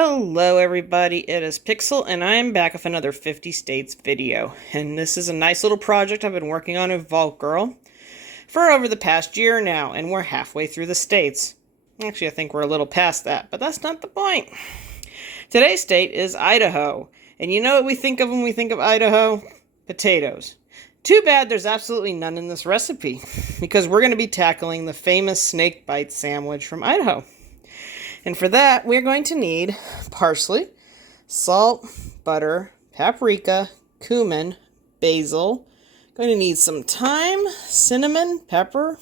Hello everybody, it is Pixel and I am back with another 50 States video. And this is a nice little project I've been working on with Vault Girl for over the past year now, and we're halfway through the states. Actually, I think we're a little past that, but that's not the point. Today's state is Idaho, and you know what we think of when we think of Idaho? Potatoes. Too bad there's absolutely none in this recipe, because we're going to be tackling the famous snakebite sandwich from Idaho. And for that, we're going to need parsley, salt, butter, paprika, cumin, basil. Going to need some thyme, cinnamon, pepper,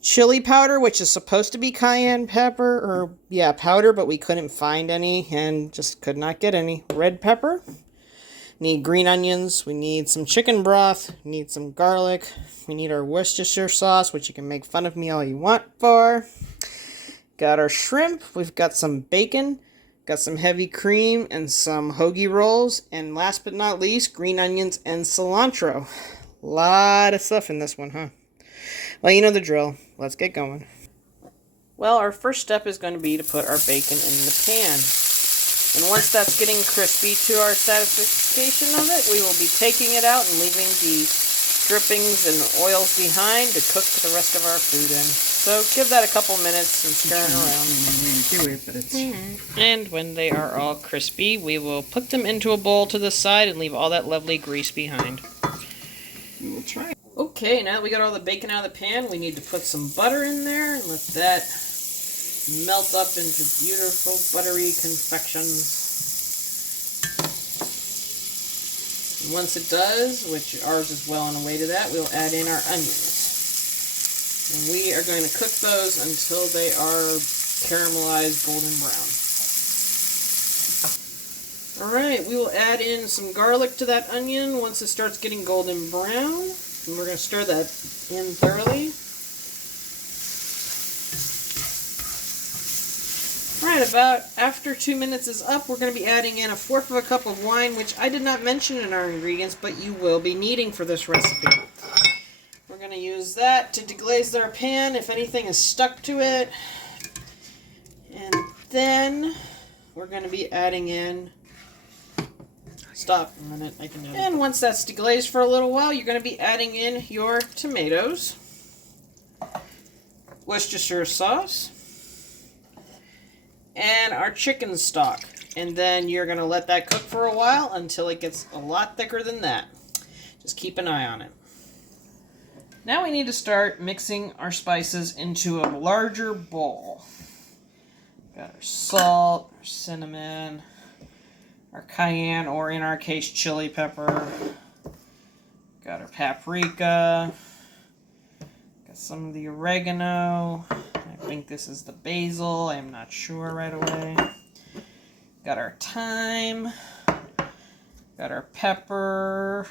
chili powder, which is supposed to be cayenne pepper, powder, but we couldn't find any and just could not get any. Red pepper. Need green onions. We need some chicken broth. We need some garlic. We need our Worcestershire sauce, which you can make fun of me all you want for. Got our shrimp, we've got some bacon, got some heavy cream, and some hoagie rolls, and last but not least, green onions and cilantro. Lot of stuff in this one, huh? Well, you know the drill. Let's get going. Well, our first step is going to be to put our bacon in the pan. And once that's getting crispy to our satisfaction of it, we will be taking it out and leaving the drippings and oils behind to cook the rest of our food in. So give that a couple minutes and stir it around. And when they are all crispy, we will put them into a bowl to the side and leave all that lovely grease behind. We will try. Okay, now that we got all the bacon out of the pan, we need to put some butter in there and let that melt up into beautiful buttery confections. Once it does, which ours is well on the way to that, we'll add in our onions. And we are going to cook those until they are caramelized golden brown. Alright, we will add in some garlic to that onion once it starts getting golden brown. And we're going to stir that in thoroughly. Alright, about after 2 minutes is up, we're going to be adding in 1/4 cup of wine, which I did not mention in our ingredients, but you will be needing for this recipe. We're going to use that to deglaze our pan if anything is stuck to it. And then we're going to be adding in... Stop a minute, I can do it. And once that's deglazed for a little while, you're going to be adding in your tomatoes, Worcestershire sauce, and our chicken stock. And then you're going to let that cook for a while until it gets a lot thicker than that. Just keep an eye on it. Now we need to start mixing our spices into a larger bowl. Got our salt, our cinnamon, our cayenne, or in our case, chili pepper. Got our paprika. Got some of the oregano. I think this is the basil. I'm not sure right away. Got our thyme. Got our pepper.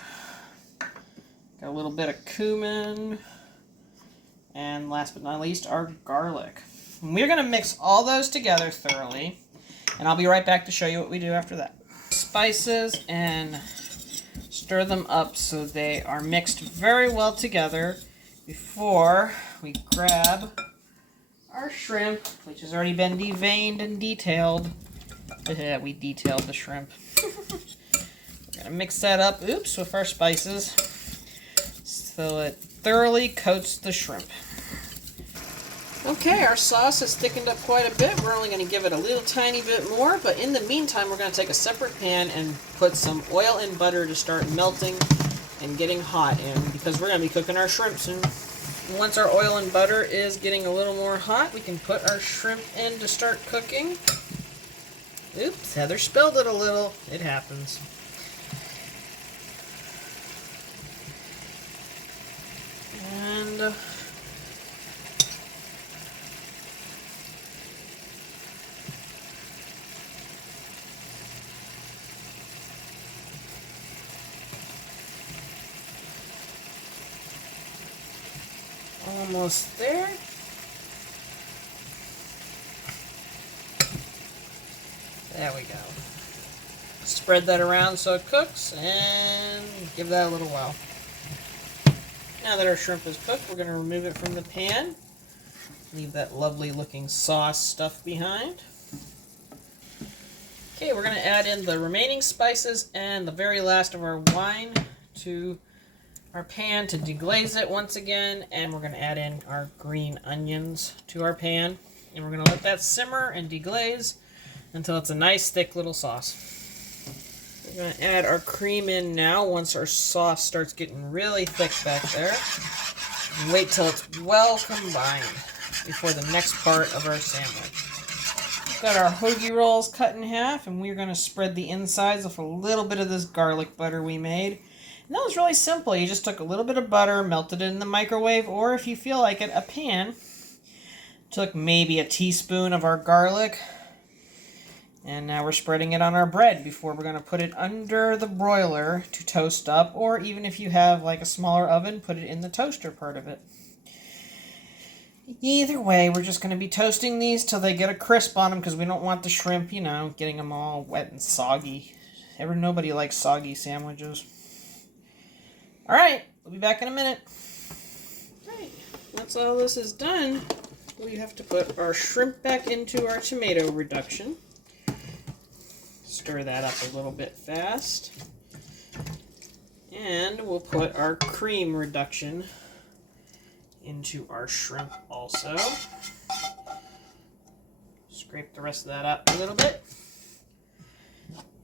Got a little bit of cumin. And last but not least, our garlic. And we're going to mix all those together thoroughly. And I'll be right back to show you what we do after that. Spices and stir them up so they are mixed very well together before we grab our shrimp, which has already been deveined and detailed. Yeah, we detailed the shrimp. We're going to mix that up, with our spices so it thoroughly coats the shrimp. Okay, our sauce has thickened up quite a bit. We're only going to give it a little tiny bit more, but in the meantime, we're going to take a separate pan and put some oil and butter to start melting and getting hot in, because we're going to be cooking our shrimp soon. Once our oil and butter is getting a little more hot, we can put our shrimp in to start cooking. Oops, Heather spilled it a little. It happens. And almost there. There we go. Spread that around so it cooks and give that a little while. Now that our shrimp is cooked, we're going to remove it from the pan. Leave that lovely looking sauce stuff behind. Okay, we're going to add in the remaining spices and the very last of our wine to our pan to deglaze it once again. And we're going to add in our green onions to our pan. And we're going to let that simmer and deglaze until it's a nice thick little sauce. We're going to add our cream in now once our sauce starts getting really thick back there. And wait till it's well combined before the next part of our sandwich. Got our hoagie rolls cut in half, and we're going to spread the insides with a little bit of this garlic butter we made. And that was really simple. You just took a little bit of butter, melted it in the microwave, or if you feel like it, a pan. Took maybe a teaspoon of our garlic, and now we're spreading it on our bread before we're going to put it under the broiler to toast up, or even if you have like a smaller oven, put it in the toaster part of it. Either way, we're just going to be toasting these till they get a crisp on them because we don't want the shrimp, you know, getting them all wet and soggy. Nobody likes soggy sandwiches. Alright, we'll be back in a minute. Alright, once all this is done, we have to put our shrimp back into our tomato reduction. Stir that up a little bit fast. And we'll put our cream reduction into our shrimp also. Scrape the rest of that up a little bit.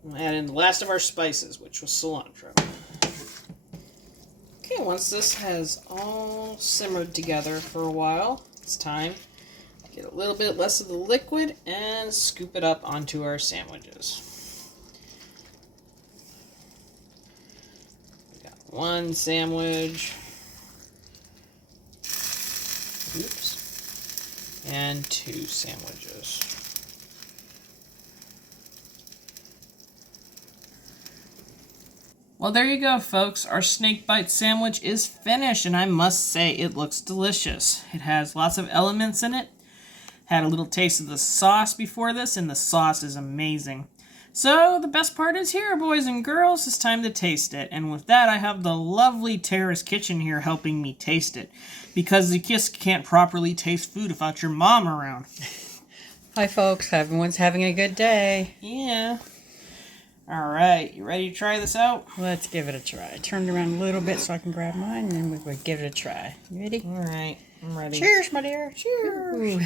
We'll add in the last of our spices, which was cilantro. Okay, once this has all simmered together for a while, it's time to get a little bit less of the liquid and scoop it up onto our sandwiches. We got one sandwich. Oops. And two sandwiches. Well, there you go, folks. Our snake bite sandwich is finished, and I must say it looks delicious. It has lots of elements in it. Had a little taste of the sauce before this, and the sauce is amazing. So, the best part is here, boys and girls. It's time to taste it. And with that, I have the lovely Terrace Kitchen here helping me taste it. Because you just can't properly taste food without your mom around. Hi, folks. Everyone's having a good day. Yeah. Alright, you ready to try this out? Let's give it a try. Turn it around a little bit so I can grab mine, and then we will give it a try. You ready? Alright, I'm ready. Cheers, my dear. Cheers.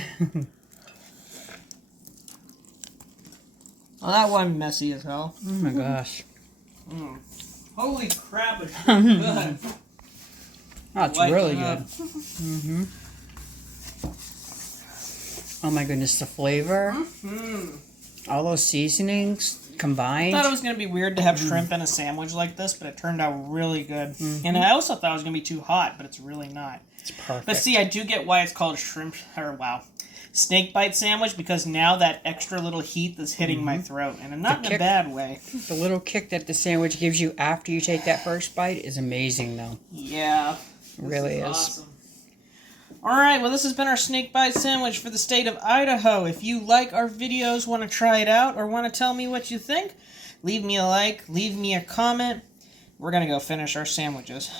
Well, that one messy as hell. Oh my gosh. Holy crap, it's good. That's really good. Oh my goodness, the flavor. All those seasonings combined. I thought it was going to be weird to have shrimp in a sandwich like this, but it turned out really good. And I also thought it was going to be too hot, but it's really not. It's perfect. But see, I do get why it's called snake bite sandwich, because now that extra little heat is hitting my throat, and not in a bad way. The little kick that the sandwich gives you after you take that first bite is amazing, though. Yeah. It really is. Awesome. Alright, well, this has been our snake bite sandwich for the state of Idaho. If you like our videos, want to try it out, or want to tell me what you think, leave me a like, leave me a comment. We're going to go finish our sandwiches.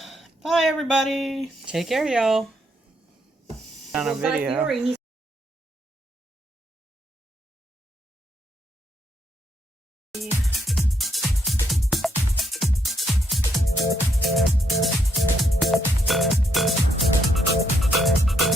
Bye, everybody. Take care, y'all. On a video.